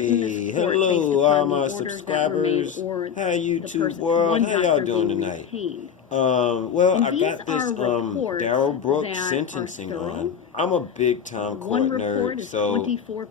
Hey, hello all my subscribers. Hi YouTube world, how y'all doing tonight? Well, I got this Darrell Brooke sentencing on. I'm a big time court nerd, so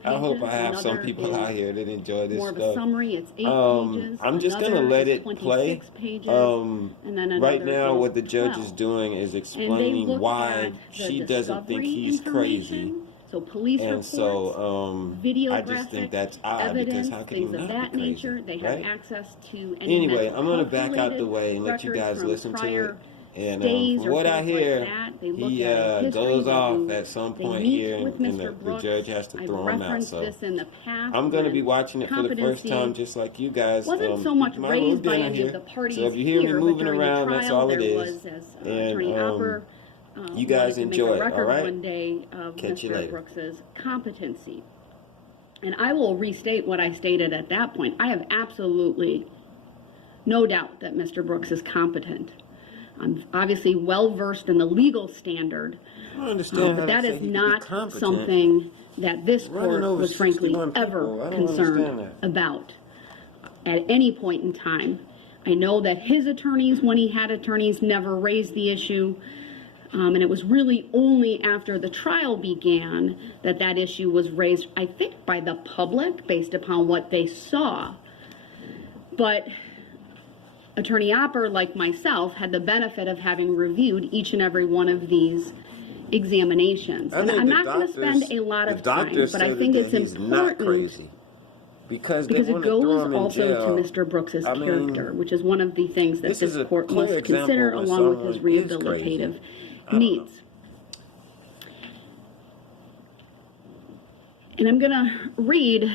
I hope I have some people out here that enjoy this stuff. I'm just gonna let it play. Right now what the judge is doing is explaining why she doesn't think he's crazy. So police reports, videographic I just think that's odd, because how can you not that be crazy, nature. They right? have access to Anyway, I'm going to back out the way and let you guys listen to it. And from what I hear, he goes off at some point here, and the judge has to throw him out. So I'm going to be watching it for the first time, just like you guys. Wasn't so much raised by any of the parties. So if you hear me moving here, around, that's all it is. And you guys enjoy it, all right? One day of Catch you Mr. later. Brooks's competency. And I will restate what I stated at that point. I have absolutely no doubt that Mr. Brooks is competent. I'm obviously well versed in the legal standard, I understand, but that is not something that this court was frankly ever concerned about at any point in time. I know that his attorneys, when he had attorneys, never raised the issue. And it was really only after the trial began that that issue was raised, I think, by the public based upon what they saw. But Attorney Opper, like myself, had the benefit of having reviewed each and every one of these examinations. And I'm not going to spend a lot of time, but I think it's important because it goes also to Mr. Brooks's character, which is one of the things that this court must consider along with his rehabilitative needs. And I'm going to read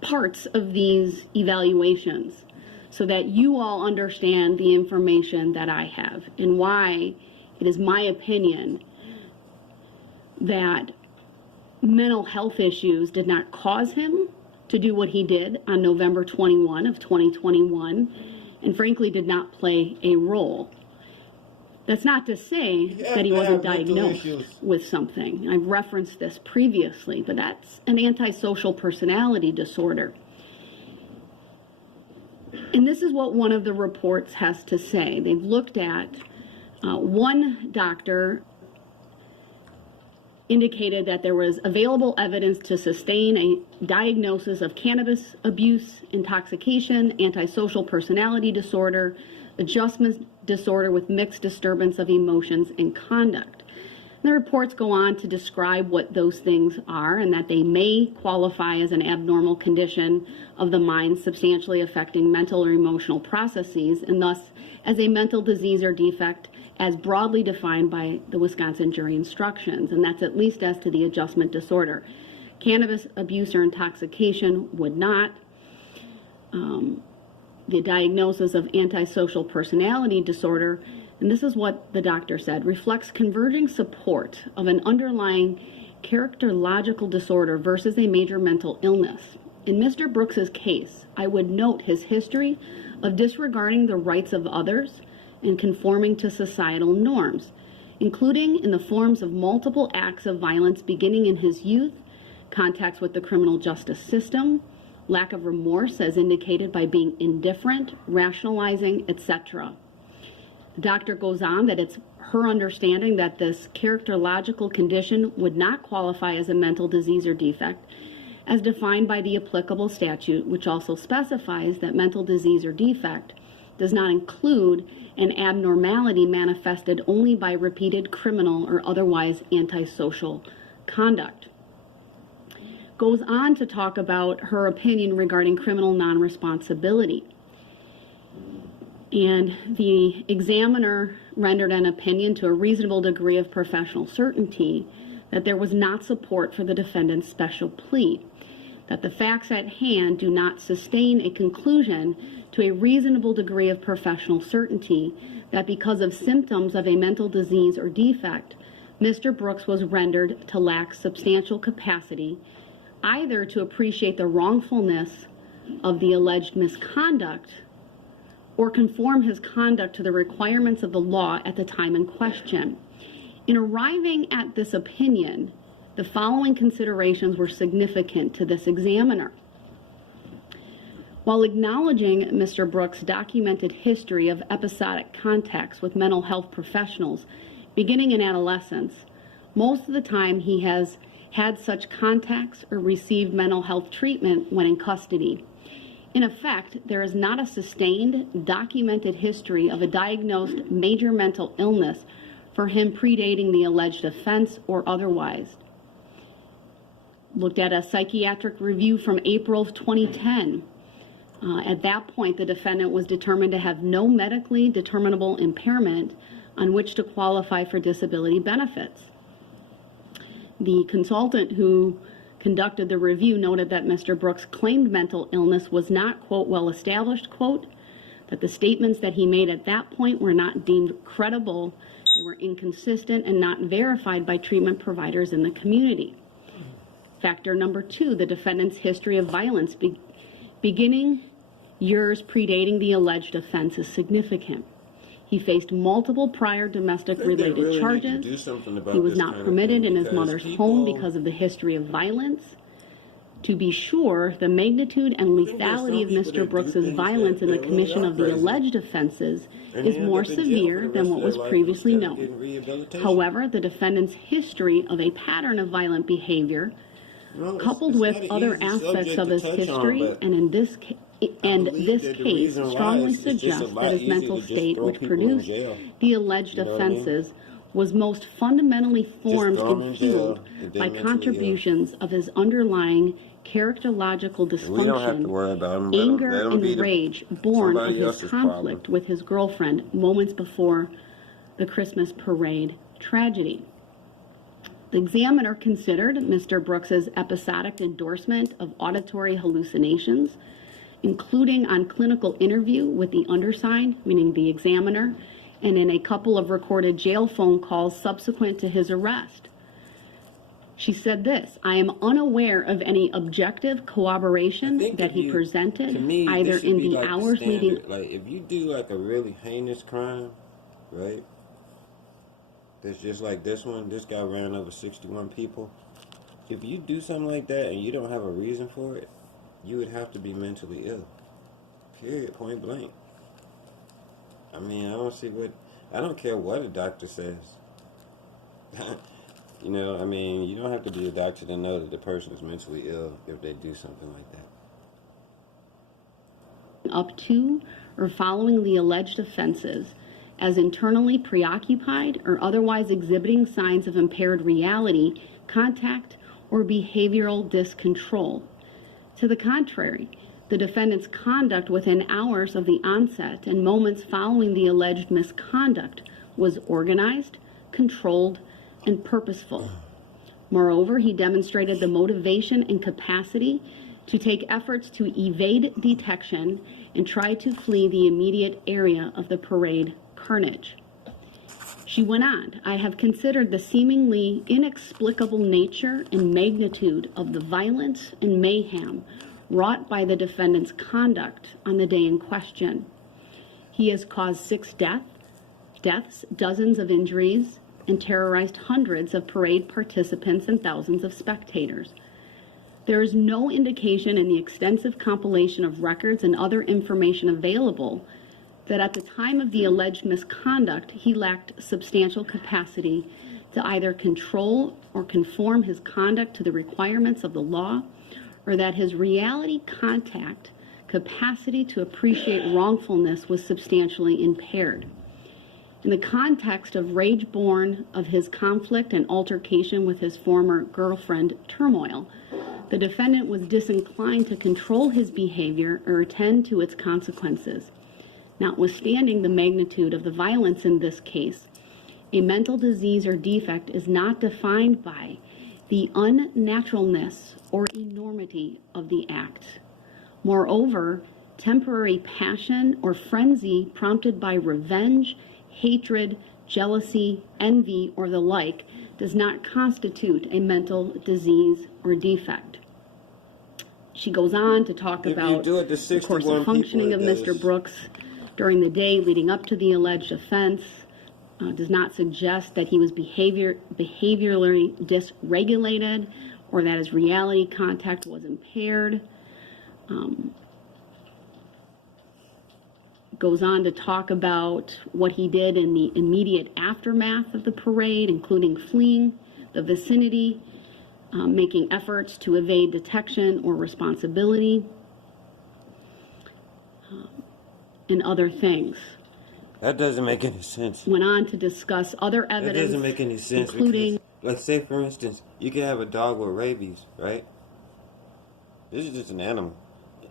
parts of these evaluations so that you all understand the information that I have and why it is my opinion that mental health issues did not cause him to do what he did on November 21 of 2021, and frankly did not play a role. That's not to say that he wasn't diagnosed with something. I've referenced this previously, but that's an antisocial personality disorder. And this is what one of the reports has to say. They've looked at one doctor indicated that there was available evidence to sustain a diagnosis of cannabis abuse, intoxication, antisocial personality disorder, adjustment disorder with mixed disturbance of emotions and conduct. And the reports go on to describe what those things are and that they may qualify as an abnormal condition of the mind substantially affecting mental or emotional processes, and thus as a mental disease or defect as broadly defined by the Wisconsin jury instructions, and that's at least as to the adjustment disorder. Cannabis abuse or intoxication would not. The diagnosis of antisocial personality disorder, and this is what the doctor said, reflects converging support of an underlying characterological disorder versus a major mental illness. In Mr. Brooks's case, I would note his history of disregarding the rights of others and conforming to societal norms, including in the forms of multiple acts of violence beginning in his youth, contacts with the criminal justice system, lack of remorse as indicated by being indifferent, rationalizing, etc. The doctor goes on that it's her understanding that this characterological condition would not qualify as a mental disease or defect as defined by the applicable statute, which also specifies that mental disease or defect does not include an abnormality manifested only by repeated criminal or otherwise antisocial conduct. Goes on to talk about her opinion regarding criminal non-responsibility. And the examiner rendered an opinion to a reasonable degree of professional certainty that there was not support for the defendant's special plea, that the facts at hand do not sustain a conclusion to a reasonable degree of professional certainty that because of symptoms of a mental disease or defect, Mr. Brooks was rendered to lack substantial capacity either to appreciate the wrongfulness of the alleged misconduct or conform his conduct to the requirements of the law at the time in question. In arriving at this opinion, the following considerations were significant to this examiner. While acknowledging Mr. Brooks' documented history of episodic contacts with mental health professionals beginning in adolescence, most of the time he has had such contacts or received mental health treatment when in custody. In effect, there is not a sustained, documented history of a diagnosed major mental illness for him predating the alleged offense or otherwise. Looked at a psychiatric review from April of 2010. At that point, the defendant was determined to have no medically determinable impairment on which to qualify for disability benefits. The consultant who conducted the review noted that Mr. Brooks' claimed mental illness was not, quote, well established, quote, that the statements that he made at that point were not deemed credible, they were inconsistent and not verified by treatment providers in the community. Factor number 2, the defendant's history of violence beginning years predating the alleged offense is significant. He faced multiple prior domestic-related charges. He was not permitted in his mother's home because of the history of violence. To be sure, the magnitude and lethality of Mr. Brooks's violence in the commission of the alleged offenses is more severe than what was previously known. However, the defendant's history of a pattern of violent behavior, coupled with other aspects of his history, and this case strongly suggests that his mental state, which produced the alleged offenses, was most fundamentally formed and fueled by contributions of his underlying characterological dysfunction, anger, and rage born of his conflict with his girlfriend moments before the Christmas parade tragedy. The examiner considered Mr. Brooks's episodic endorsement of auditory hallucinations, including on clinical interview with the undersigned, meaning the examiner, and in a couple of recorded jail phone calls subsequent to his arrest. She said this: I am unaware of any objective corroboration that he presented, either in the hours leading. Like, if you do like a really heinous crime, right? That's just like this one. This guy ran over 61 people. If you do something like that and you don't have a reason for it, you would have to be mentally ill. Period. Point blank. I mean, I don't care what a doctor says. You know, I mean, you don't have to be a doctor to know that the person is mentally ill if they do something like that. Up to or following the alleged offenses as internally preoccupied or otherwise exhibiting signs of impaired reality, contact, or behavioral discontrol. To the contrary, the defendant's conduct within hours of the onset and moments following the alleged misconduct was organized, controlled, and purposeful. Moreover, he demonstrated the motivation and capacity to take efforts to evade detection and try to flee the immediate area of the parade carnage. She went on, I have considered the seemingly inexplicable nature and magnitude of the violence and mayhem wrought by the defendant's conduct on the day in question. He has caused 6 deaths, dozens of injuries, and terrorized hundreds of parade participants and thousands of spectators. There is no indication in the extensive compilation of records and other information available that at the time of the alleged misconduct, he lacked substantial capacity to either control or conform his conduct to the requirements of the law, or that his reality contact capacity to appreciate wrongfulness was substantially impaired. In the context of rage born of his conflict and altercation with his former girlfriend turmoil, the defendant was disinclined to control his behavior or attend to its consequences. Notwithstanding the magnitude of the violence in this case, a mental disease or defect is not defined by the unnaturalness or enormity of the act. Moreover, temporary passion or frenzy prompted by revenge, hatred, jealousy, envy, or the like does not constitute a mental disease or defect. She goes on to talk about the course of functioning of Mr. Brooks during the day leading up to the alleged offense. Does not suggest that he was behaviorally dysregulated or that his reality contact was impaired. goes on to talk about what he did in the immediate aftermath of the parade, including fleeing the vicinity, making efforts to evade detection or responsibility, and other things. That doesn't make any sense. Went on to discuss other evidence. That doesn't make any sense, including, like, say for instance, you can have a dog with rabies, right? This is just an animal.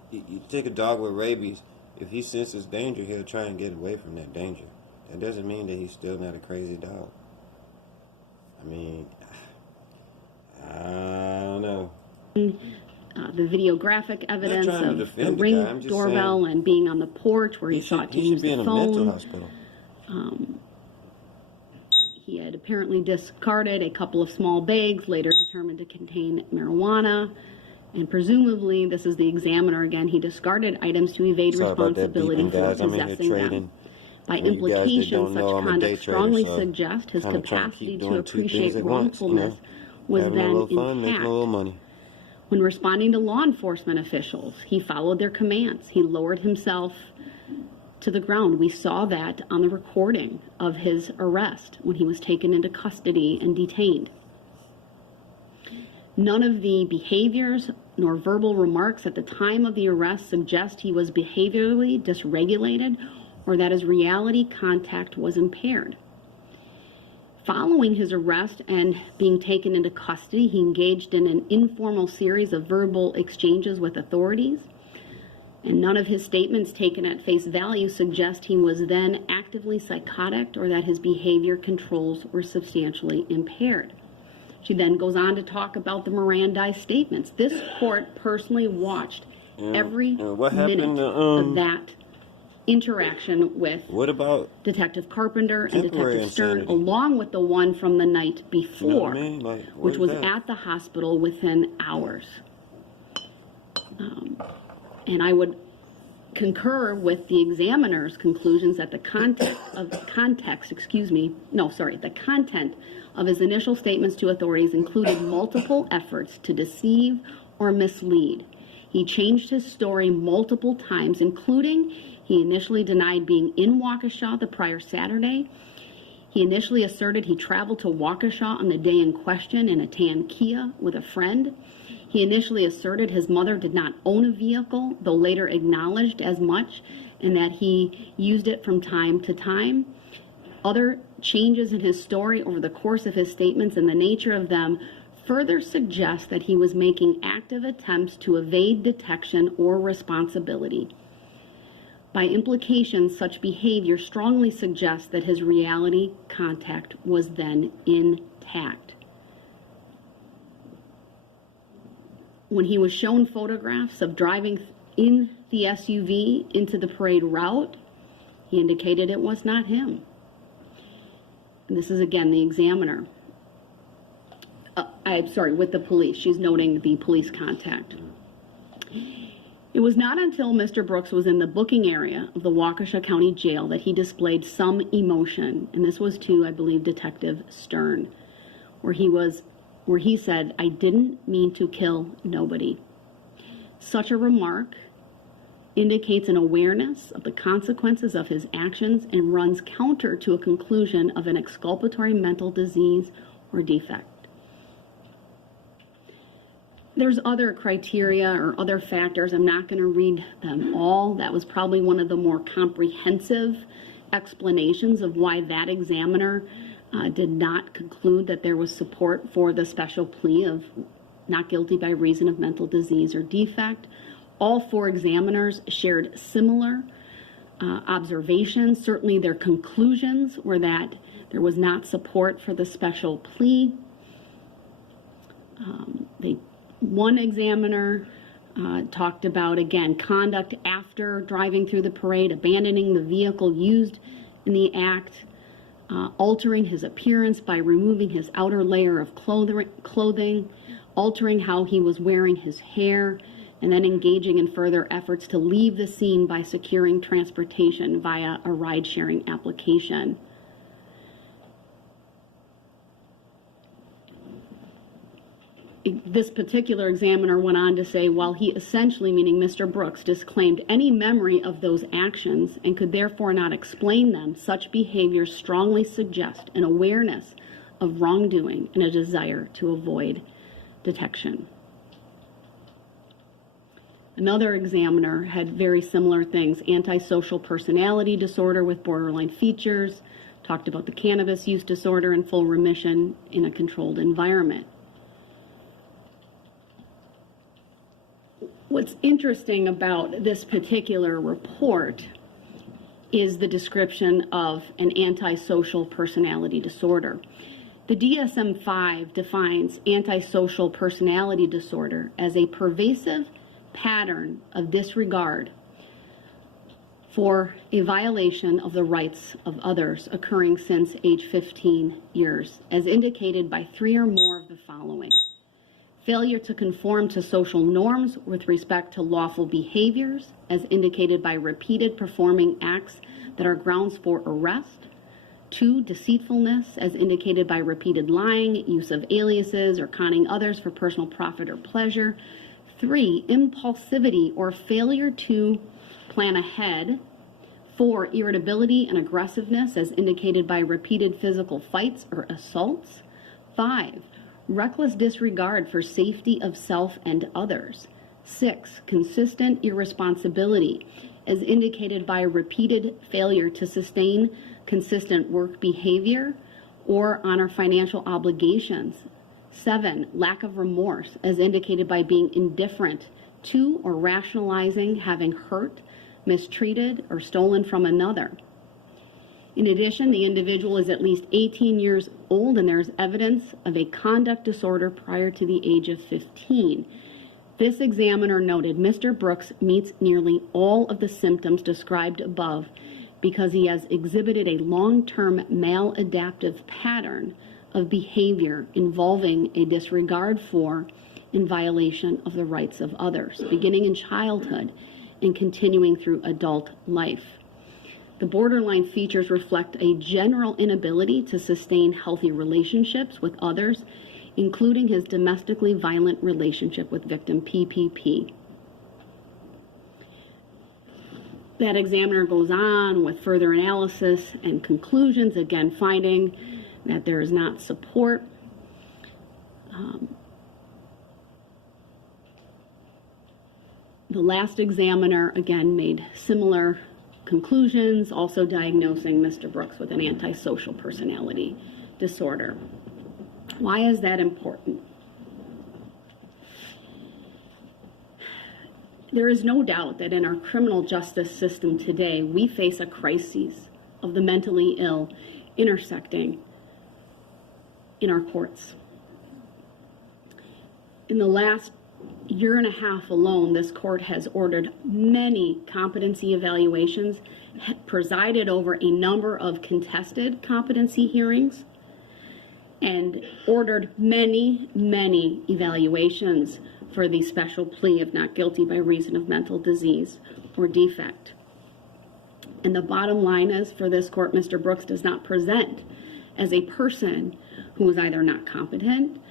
You take a dog with rabies, if he senses danger, he'll try and get away from that danger. That doesn't mean that he's still not a crazy dog. I mean, I don't know. The videographic evidence of the the Ring doorbell saying, and being on the porch where he sought to use the phone. He should be in a mental hospital. He had apparently discarded a couple of small bags, later determined to contain marijuana. And presumably, this is the examiner again, he discarded items to evade responsibility for possessing them. By implication, such conduct strongly suggests his capacity to appreciate wrongfulness was then intact. When responding to law enforcement officials, he followed their commands. He lowered himself to the ground. We saw that on the recording of his arrest when he was taken into custody and detained. None of the behaviors nor verbal remarks at the time of the arrest suggest he was behaviorally dysregulated or that his reality contact was impaired. Following his arrest and being taken into custody, he engaged in an informal series of verbal exchanges with authorities, and none of his statements taken at face value suggest he was then actively psychotic or that his behavior controls were substantially impaired. She then goes on to talk about the Mirandized statements. This court personally watched every minute of that interaction with Detective Carpenter and Detective Stern, along with the one from the night before, which was at the hospital within hours. And I would concur with the examiner's conclusions that the content of his initial statements to authorities included multiple efforts to deceive or mislead. He changed his story multiple times, including he initially denied being in Waukesha the prior Saturday. He initially asserted he traveled to Waukesha on the day in question in a tan Kia with a friend. He initially asserted his mother did not own a vehicle, though later acknowledged as much, and that he used it from time to time. Other changes in his story over the course of his statements and the nature of them further suggest that he was making active attempts to evade detection or responsibility. By implication, such behavior strongly suggests that his reality contact was then intact. When he was shown photographs of driving in the SUV into the parade route, he indicated it was not him. And this is again the examiner. With the police. She's noting the police contact. It was not until Mr. Brooks was in the booking area of the Waukesha County Jail that he displayed some emotion, and this was to, I believe, Detective Stern, where he said, "I didn't mean to kill nobody." Such a remark indicates an awareness of the consequences of his actions and runs counter to a conclusion of an exculpatory mental disease or defect. There's other criteria or other factors. I'm not going to read them all. That was probably one of the more comprehensive explanations of why that examiner did not conclude that there was support for the special plea of not guilty by reason of mental disease or defect. All four examiners shared similar observations. Certainly their conclusions were that there was not support for the special plea. One examiner talked about, again, conduct after driving through the parade, abandoning the vehicle used in the act, altering his appearance by removing his outer layer of clothing, altering how he was wearing his hair, and then engaging in further efforts to leave the scene by securing transportation via a ride-sharing application. this particular examiner went on to say, while he essentially, meaning Mr. Brooks, disclaimed any memory of those actions and could therefore not explain them, such behaviors strongly suggest an awareness of wrongdoing and a desire to avoid detection. Another examiner had very similar things: antisocial personality disorder with borderline features, talked about the cannabis use disorder and full remission in a controlled environment. What's interesting about this particular report is the description of an antisocial personality disorder. The DSM-5 defines antisocial personality disorder as a pervasive pattern of disregard for a violation of the rights of others occurring since age 15 years, as indicated by 3 or more of the following: failure to conform to social norms with respect to lawful behaviors, as indicated by repeated performing acts that are grounds for arrest. 2, deceitfulness, as indicated by repeated lying, use of aliases, or conning others for personal profit or pleasure. 3, impulsivity or failure to plan ahead. 4, irritability and aggressiveness, as indicated by repeated physical fights or assaults. 5, reckless disregard for safety of self and others. 6, consistent irresponsibility, as indicated by repeated failure to sustain consistent work behavior or honor financial obligations. 7, lack of remorse, as indicated by being indifferent to or rationalizing having hurt, mistreated, or stolen from another. In addition, the individual is at least 18 years old and there is evidence of a conduct disorder prior to the age of 15. This examiner noted Mr. Brooks meets nearly all of the symptoms described above because he has exhibited a long-term maladaptive pattern of behavior involving a disregard for and violation of the rights of others, beginning in childhood and continuing through adult life. The borderline features reflect a general inability to sustain healthy relationships with others, including his domestically violent relationship with victim PPP. That examiner goes on with further analysis and conclusions, again finding that there is not support. The last examiner, again, made similar conclusions, also diagnosing Mr. Brooks with an antisocial personality disorder. Why is that important? There is no doubt that in our criminal justice system today, we face a crisis of the mentally ill intersecting in our courts. In the last year and a half alone, this court has ordered many competency evaluations, presided over a number of contested competency hearings, and ordered many, many evaluations for the special plea of not guilty by reason of mental disease or defect. And the bottom line is, for this court, Mr. Brooks does not present as a person who is either not competent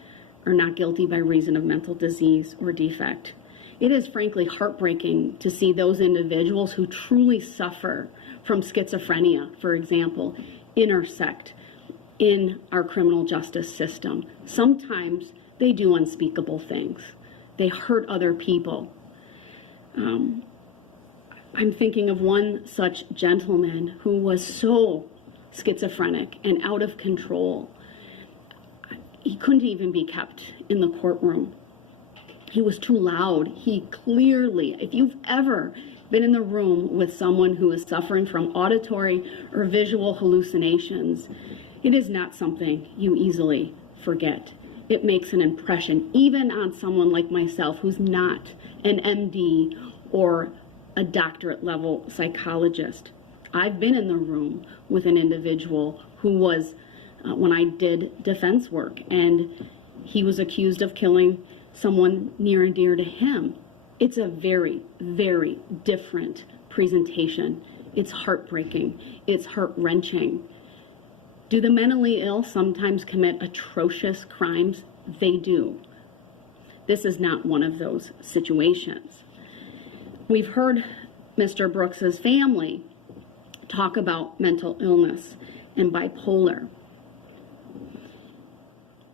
or not guilty by reason of mental disease or defect. It is frankly heartbreaking to see those individuals who truly suffer from schizophrenia, for example, intersect in our criminal justice system. Sometimes they do unspeakable things. They hurt other people. I'm thinking of one such gentleman who was so schizophrenic and out of control. He couldn't even be kept in the courtroom. He was too loud. He clearly, if you've ever been in the room with someone who is suffering from auditory or visual hallucinations, it is not something you easily forget. It makes an impression, even on someone like myself who's not an MD or a doctorate level psychologist. I've been in the room with an individual who was, when I did defense work, and he was accused of killing someone near and dear to him. It's a very, very different presentation. It's heartbreaking. It's heart-wrenching. Do the mentally ill sometimes commit atrocious crimes? They do. This is not one of those situations. We've heard Mr. Brooks's family talk about mental illness and bipolar.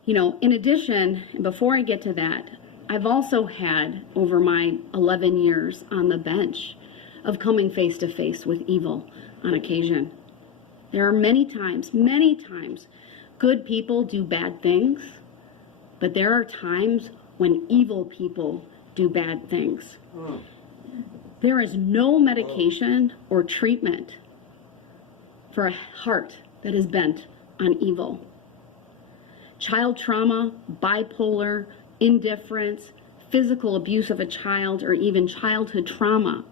You know, in addition, before I get to that, I've also had, over my 11 years on the bench, of coming face to face with evil on occasion. There are many times, good people do bad things, but there are times when evil people do bad things. There is no medication or treatment for a heart that is bent on evil. Child trauma, bipolar, indifference, physical abuse of a child, or even childhood trauma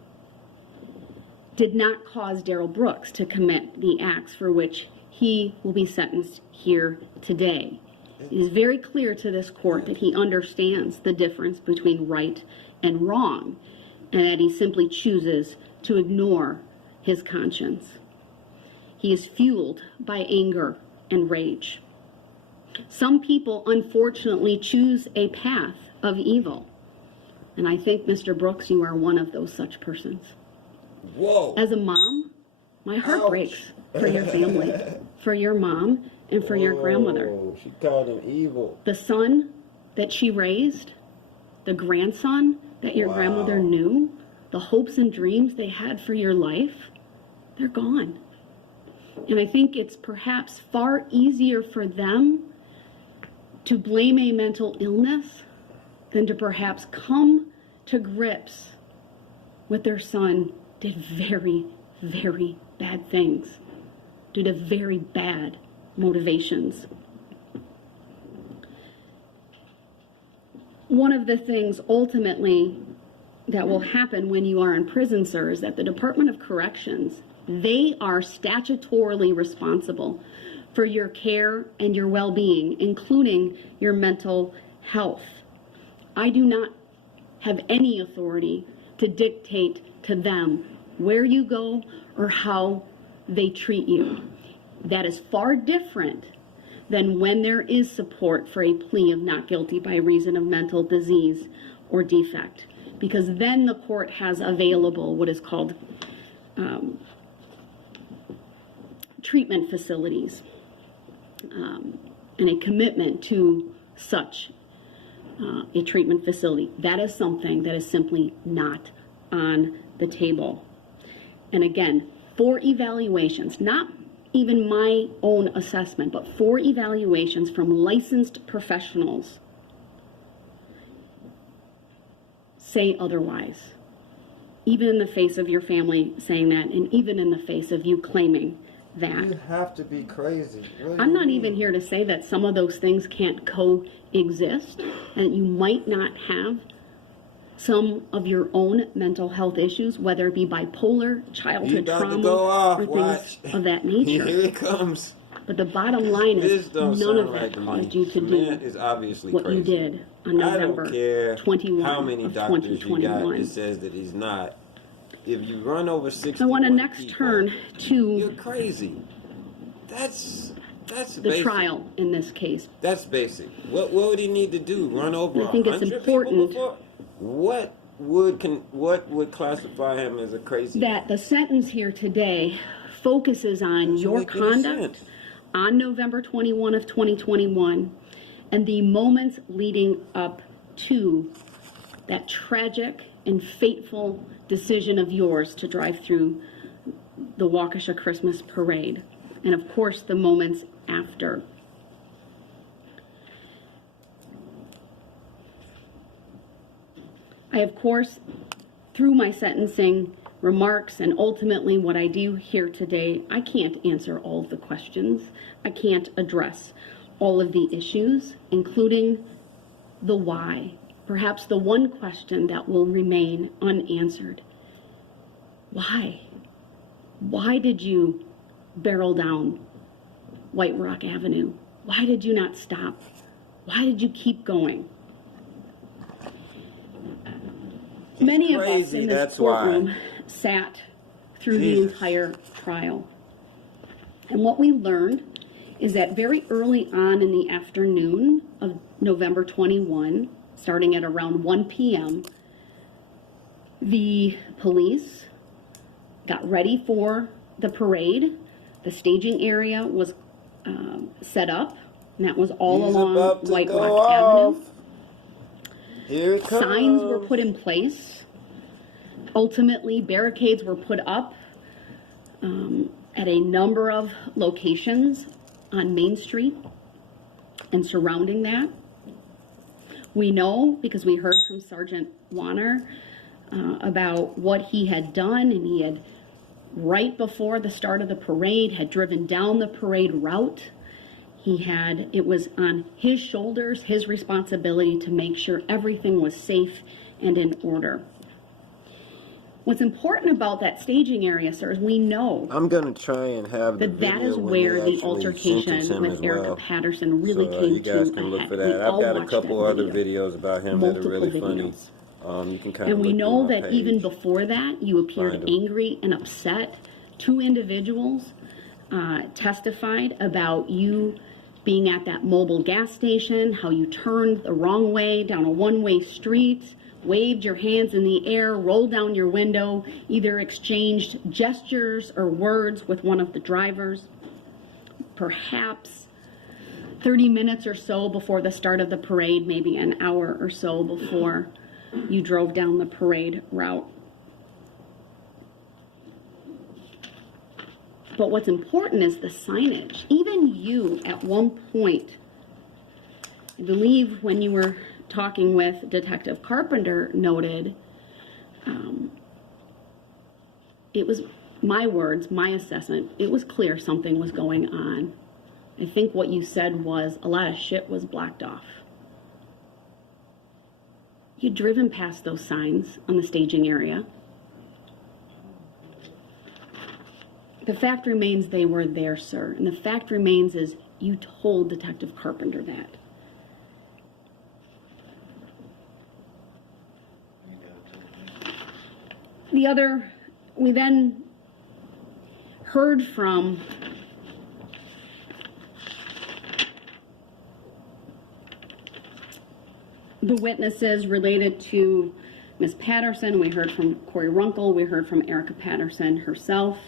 did not cause Darrell Brooks to commit the acts for which he will be sentenced here today. It is very clear to this court that he understands the difference between right and wrong, and that he simply chooses to ignore his conscience. He is fueled by anger and rage. Some people, unfortunately, choose a path of evil. And I think, Mr. Brooks, you are one of those such persons. Whoa. As a mom, my heart Ouch. breaks for your family, for your mom, and for your grandmother. She called him evil. The son that she raised, the grandson that your grandmother knew, the hopes and dreams they had for your life, they're gone. And I think it's perhaps far easier for them to blame a mental illness than to perhaps come to grips with their son did very, very bad things due to very bad motivations. One of the things ultimately that will happen when you are in prison, sir, is that the Department of Corrections, they are statutorily responsible for your care and your well-being, including your mental health. I do not have any authority to dictate to them where you go or how they treat you. That is far different than when there is support for a plea of not guilty by reason of mental disease or defect, because then the court has available what is called treatment facilities, and a commitment to such a treatment facility. That is something that is simply not on the table. And again, 4 evaluations, not even my own assessment, but 4 evaluations from licensed professionals say otherwise, even in the face of your family saying that, and even in the face of you claiming that. You have to be crazy. I'm not even here to say that some of those things can't coexist, and that you might not have some of your own mental health issues, whether it be bipolar, childhood trauma, or things of that nature. Here it comes. But the bottom line is none of that caused you to do is obviously what crazy. you did on November 21 how many of doctors 2021. you got that says that he's not. If you run over 60, I want to next turn to you're crazy. That's the basic. trial in this case. That's basic. What would he need to do? Run over 100 I think it's important people before? What would classify him as a crazy? That the sentence here today focuses on your conduct on November 21 of 2021 and the moments leading up to that tragic and fateful decision of yours to drive through the Waukesha Christmas parade, and of course the moments after. I, of course, through my sentencing remarks and ultimately what I do here today, I can't answer all of the questions. I can't address all of the issues, including the why. Perhaps the one question that will remain unanswered. Why? Why did you barrel down White Rock Avenue? Why did you not stop? Why did you keep going? Many of us in this courtroom sat through the entire trial. And what we learned is that very early on in the afternoon of November 21, starting at around 1 p.m. The police got ready for the parade. The staging area was set up, and that was all along White Rock Avenue. Here it comes. Signs were put in place. Ultimately, barricades were put up at a number of locations on Main Street and surrounding that. We know, because we heard from Sergeant Warner about what he had done, and he had, right before the start of the parade, had driven down the parade route. It was on his shoulders, his responsibility to make sure everything was safe and in order. What's important about that staging area, sir, is we know I'm going to try and have the that is where the altercation with Erica Patterson really came to a head. You guys can look for that. I've got a couple other videos about him that are really funny. You can kind of and we know that even before that, you appeared angry and upset. 2 individuals testified about you being at that mobile gas station, how you turned the wrong way down a one-way street, waved your hands in the air, rolled down your window, either exchanged gestures or words with one of the drivers. Perhaps 30 minutes or so before the start of the parade, maybe an hour or so before you drove down the parade route. But what's important is the signage. Even you, at one point, I believe when you were talking with Detective Carpenter, noted, it was my words, my assessment, it was clear something was going on. I think what you said was a lot of shit was blocked off. You'd driven past those signs on the staging area. The fact remains they were there, sir. And the fact remains is you told Detective Carpenter that. We then heard from the witnesses related to Ms. Patterson. We heard from Chronicle. We heard from Erica Patterson herself.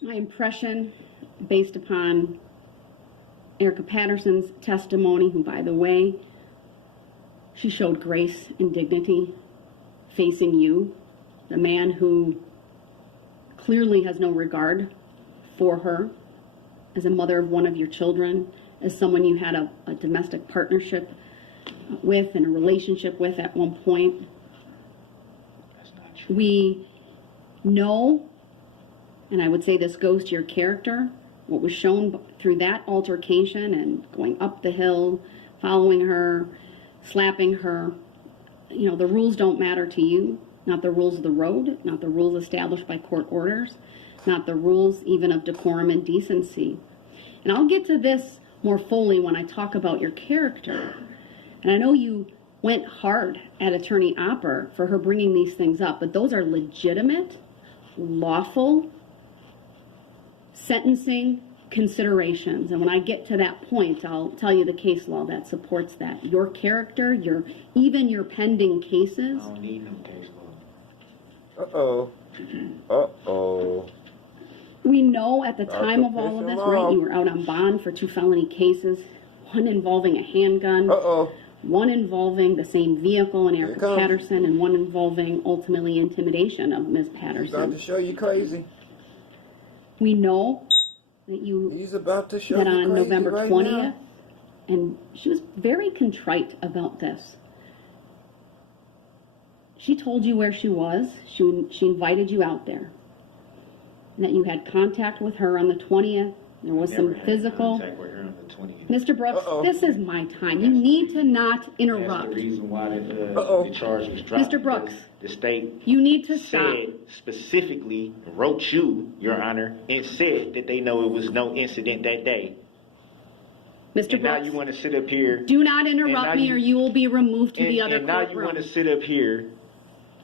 My impression, based upon Erica Patterson's testimony, who, by the way, she showed grace and dignity facing you, the man who clearly has no regard for her as a mother of one of your children, as someone you had a domestic partnership with and a relationship with at one point. That's not true. We know, and I would say this goes to your character, what was shown through that altercation and going up the hill, following her, slapping her. You know, the rules don't matter to you, not the rules of the road, not the rules established by court orders, not the rules even of decorum and decency. And I'll get to this more fully when I talk about your character. And I know you went hard at Attorney Opper for her bringing these things up, but those are legitimate, lawful sentencing considerations. And when I get to that point, I'll tell you the case law that supports that. Your character, even your pending cases. I don't need no case law. Uh-oh. Uh-oh. We know at the time of all of this, right, you were out on bond for 2 felony cases, one involving a handgun, one involving the same vehicle in Erica Patterson, and one involving, ultimately, intimidation of Ms. Patterson. He's about to show you crazy. We know that He's about to show that you on crazy November right 20th, now. and she was very contrite about this. She told you where she was. She invited you out there. And that you had contact with her on the 20th. There was some physical. Mr. Brooks, this is my time. You need to not interrupt. That's the reason why the charge was dropped. Mr. Brooks, the state you need to stop. Specifically wrote you, Your Honor, and said that they know it was no incident that day. Mr. And Brooks, now you want to sit up here. Do not interrupt me or you will be removed to the other courtroom. And now you want to sit up here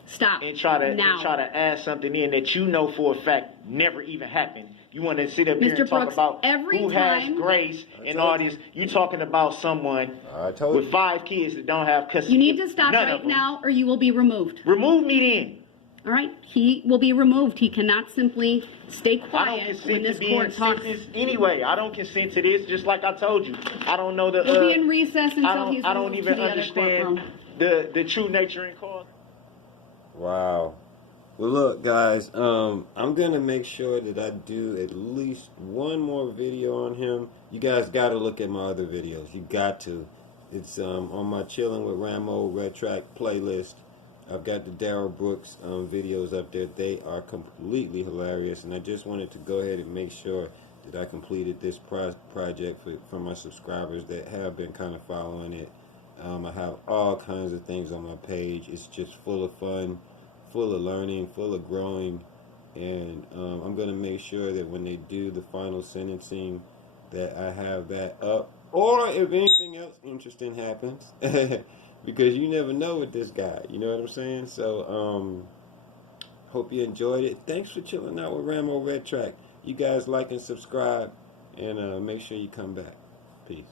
Stop. and try to now. add something in that you know for a fact never even happened. You want to sit up here Mr. and talk Brooks, about every who time- has grace and all this. You talking about someone with 5 kids that don't have custody. You need to stop None of right them. now or you will be removed. Remove me then. All right? He will be removed. He cannot simply stay I don't quiet consent when to this being court talks. sentenced anyway. I don't consent to this. Just like I told you, I don't know the. He'll be in recess until he's I don't moved even to the other understand courtroom. the true nature and cause. Wow. Well, look, guys, I'm going to make sure that I do at least one more video on him. You guys got to look at my other videos. You got to. It's on my Chilling with Ramo Red Track playlist. I've got the Darrell Brooks videos up there. They are completely hilarious, and I just wanted to go ahead and make sure that I completed this project for my subscribers that have been kind of following it. I have all kinds of things on my page. It's just full of fun, full of learning, full of growing, and I'm going to make sure that when they do the final sentencing that I have that up, or if anything else interesting happens, because you never know with this guy, you know what I'm saying? So hope you enjoyed it. Thanks for chilling out with Ramo Red Track. You guys like and subscribe, and make sure you come back. Peace.